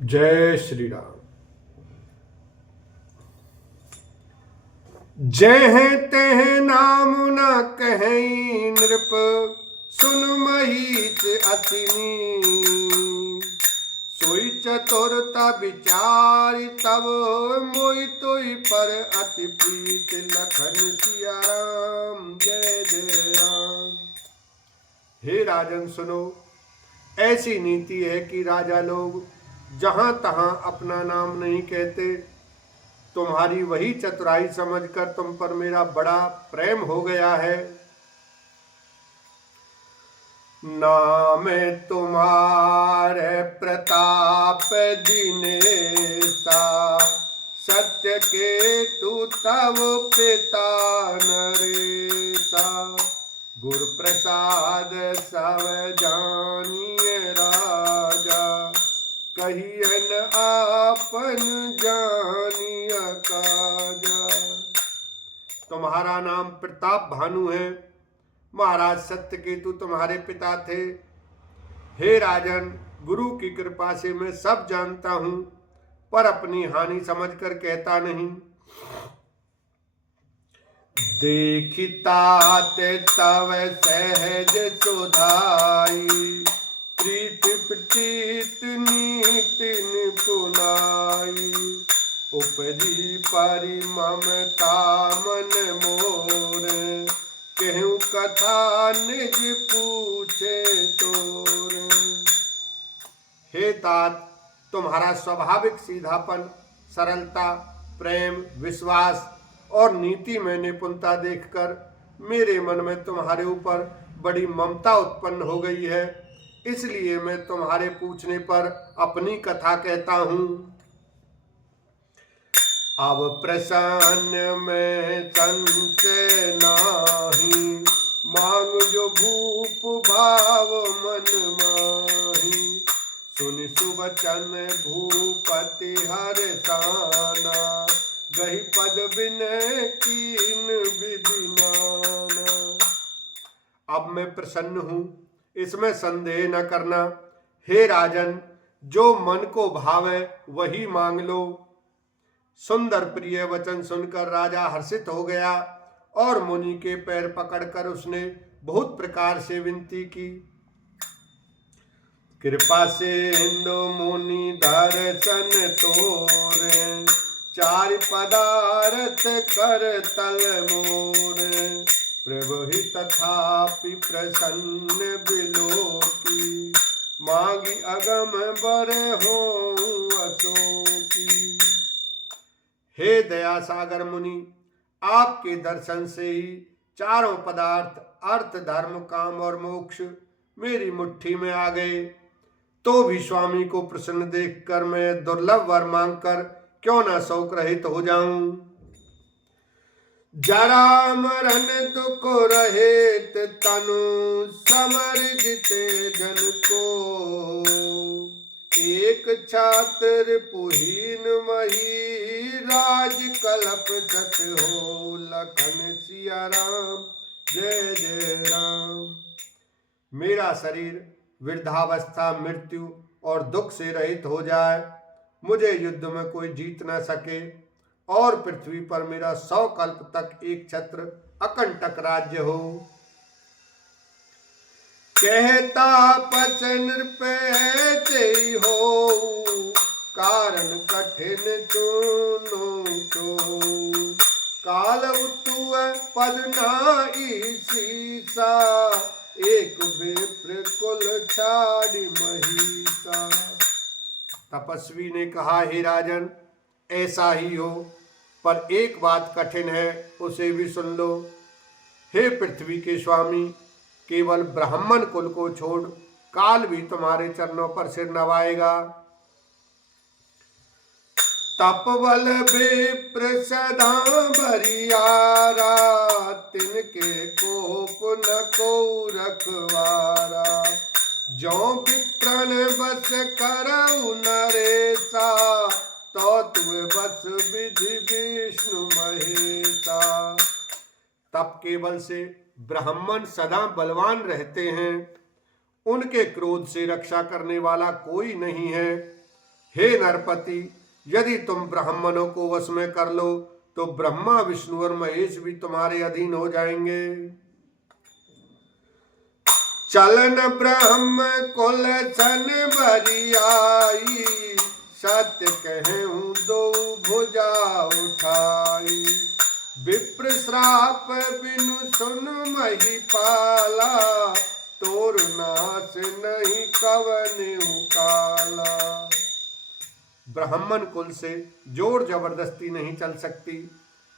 जय श्री राम। जय हैं तह नाम न कहीं नृप, सुन महीच असिनी। सोई चतुरता विचार तब, मोई तोई पर अति प्रीत लखन सिया राम। जय जय राम। हे राजन सुनो, ऐसी नीति है कि राजा लोग जहां तहां अपना नाम नहीं कहते। तुम्हारी वही चतुराई समझकर तुम पर मेरा बड़ा प्रेम हो गया है। नाम तुम्हारे प्रताप दिनेसा, सत्य के तू तव पिता नरेसा। गुरु प्रसाद सब जानिए राजा, कहियन आपन जानिया काजा। तुम्हारा नाम प्रताप भानु है। महाराज सत्यकेतु तुम्हारे पिता थे। हे राजन, गुरु की कृपा से मैं सब जानता हूं, पर अपनी हानि समझकर कहता नहीं। देखितात तव सहज सुधाई, प्रीत प्रतीत नीति निपुनाई। उपरी परि ममता मन मोर, कहूँ कथा निज पूछे तोर। हे तात, तुम्हारा स्वाभाविक सीधापन, सरलता, प्रेम, विश्वास और नीति में निपुणता देखकर मेरे मन में तुम्हारे ऊपर बड़ी ममता उत्पन्न हो गई है। इसलिए मैं तुम्हारे पूछने पर अपनी कथा कहता हूँ। अब प्रसन्न में संचय नाही, मांग जो भूप भाव मन माही। सुनि सुवचन भूपति हर्षाना, गहि पद विनय कीन विधि नाना। अब मैं प्रसन्न हूँ, इसमें संदेह न करना। हे राजन, जो मन को भावे वही मांग लो। सुंदर प्रिय वचन सुनकर राजा हर्षित हो गया और मुनि के पैर पकड़कर उसने बहुत प्रकार से विनती की। कृपा से हिंदु मुनि दर्शन तोरे, चार पदार्थ कर तल मोर। प्रभु ही तथापि प्रसन्न बिलोकी, मांगी अगम बर हो अशोकी। हे दया सागर मुनि, आपके दर्शन से ही चारों पदार्थ अर्थ, धर्म, काम और मोक्ष मेरी मुट्ठी में आ गए। तो भी स्वामी को प्रसन्न देखकर मैं दुर्लभ वर मांगकर क्यों ना शोक रहित हो जाऊं। जरा मरण दुख रहित तनु, समर्जिते जन को। एक छात्र पुहीन मही, राज कल्प सत हो लखन सिया राम। जय जय राम। मेरा शरीर वृद्धावस्था, मृत्यु और दुख से रहित हो जाए, मुझे युद्ध में कोई जीत न सके और पृथ्वी पर मेरा 100 कल्प तक एक छत्र अकंटक राज्य हो। कहता पस नृपै हो, कारण कठिन चुनो तो। काल उतुअ पद नाई सीसा, एक विप्र कुल छाड़ी महिषा। तपस्वी ने कहा, हे राजन, ऐसा ही हो, पर एक बात कठिन है, उसे भी सुन लो। हे पृथ्वी के स्वामी, केवल ब्राह्मण कुल को छोड़ काल भी तुम्हारे चरणों पर सिर नवाएगा। तपबल विप्र सदा बरियारा, तिनके कोप न को रखवारा। जो विप्रण बस करऊ नरेसा, तो तुए बस विधि विष्णु महेता। तप केवल से ब्राह्मण सदा बलवान रहते हैं, उनके क्रोध से रक्षा करने वाला कोई नहीं है। हे नरपति, यदि तुम ब्राह्मणों को वश में कर लो तो ब्रह्मा, विष्णु और महेश भी तुम्हारे अधीन हो जाएंगे। चलन ब्रह्म कुल सन बरियाई, सत्य कहूँ दो भुजा उठाई। विप्र श्राप बिनु सुन महिपाला, तोर नाश नहीं कवन काला। ब्राह्मण कुल से जोर जबरदस्ती नहीं चल सकती।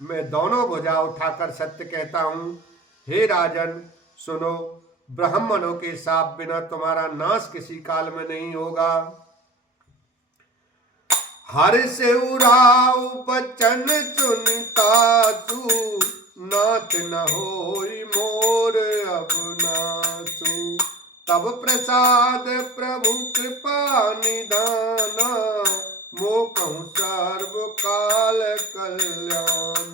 मैं दोनों भुजा उठाकर सत्य कहता हूँ। हे राजन सुनो, ब्राह्मणों के शाप बिना तुम्हारा नाश किसी काल में नहीं होगा। हर से उड़ाऊ बचन चुनतासु, नाथ न होई मोर अब नासु। तब प्रसाद प्रभु कृपा निधाना, मोकहु सर्व काल कल्याण।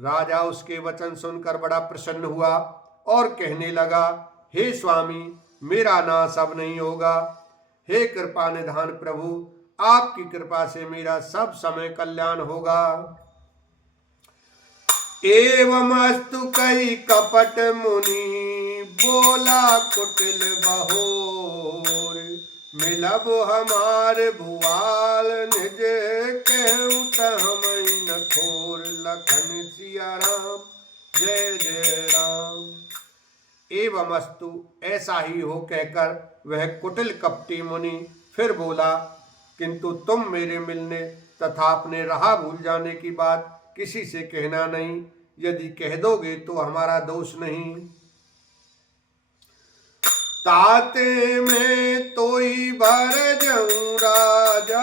राजा उसके वचन सुनकर बड़ा प्रसन्न हुआ और कहने लगा, हे स्वामी, मेरा नाश अब नहीं होगा। हे कृपा निधान प्रभु, आपकी कृपा से मेरा सब समय कल्याण होगा। एवं अस्तु कई कपट मुनि, बोला कुटिल बहोर। मिलब हमार भुआल निज, कहूँ तहमई न खोर। लखन सिया राम, जय जय राम। एवं अस्तु, ऐसा ही हो कहकर वह कुटिल कपटी मुनि फिर बोला, किंतु तुम मेरे मिलने तथा अपने राह भूल जाने की बात किसी से कहना नहीं। यदि कह दोगे तो हमारा दोष नहीं। ताते में तोई भर जाऊं राजा,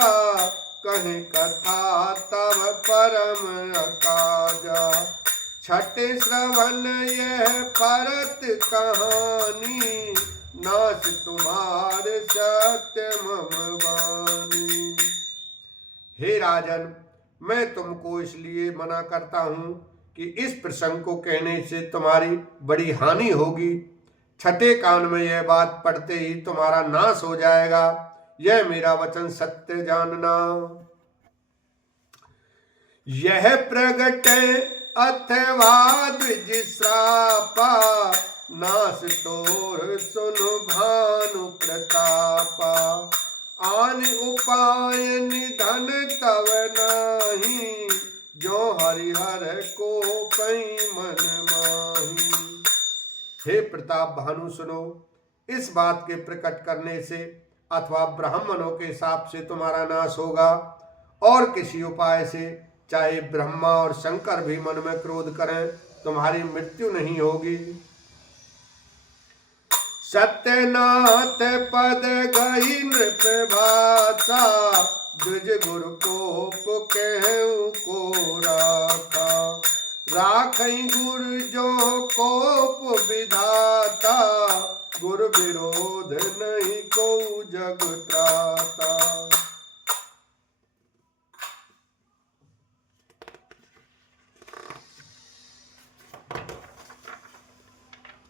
कहे कथा तब परम अकाजा। छठे श्रवण यह परत कहानी, नाश तुम्हारे सत्य मम वाणी। हे राजन, मैं तुमको इसलिए मना करता हूँ कि इस प्रसंग को कहने से तुम्हारी बड़ी हानि होगी। छठे कान में यह बात पढ़ते ही तुम्हारा नाश हो जाएगा। यह मेरा वचन सत्य जानना। यह प्रगट अथवा द्विज श्रापा, नाश तोर सुन भानु प्रतापा। आन उपाय निधन तव नाही, जो हरिहर को पै मन माही। हे प्रताप भानु सुनो, इस बात के प्रकट करने से अथवा ब्राह्मणों के शाप से तुम्हारा नाश होगा, और किसी उपाय से चाहे ब्रह्मा और शंकर भी मन में क्रोध करें, तुम्हारी मृत्यु नहीं होगी। सत्यनाथ पद गई नृप भाषा, द्विज गुरु कोप कहूँ को राखा। राखई गुरु जो कोप विधाता, गुरु विरोध नहीं को जग त्राता।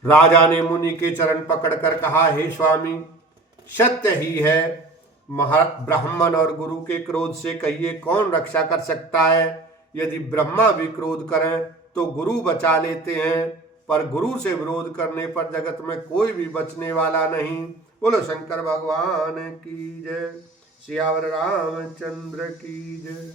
राजा ने मुनि के चरण पकड़कर कहा, हे स्वामी, सत्य ही है। ब्राह्मण और गुरु के क्रोध से कहिए कौन रक्षा कर सकता है। यदि ब्रह्मा भी क्रोध करें तो गुरु बचा लेते हैं, पर गुरु से विरोध करने पर जगत में कोई भी बचने वाला नहीं। बोलो शंकर भगवान की जय। सियावर रामचंद्र की जय।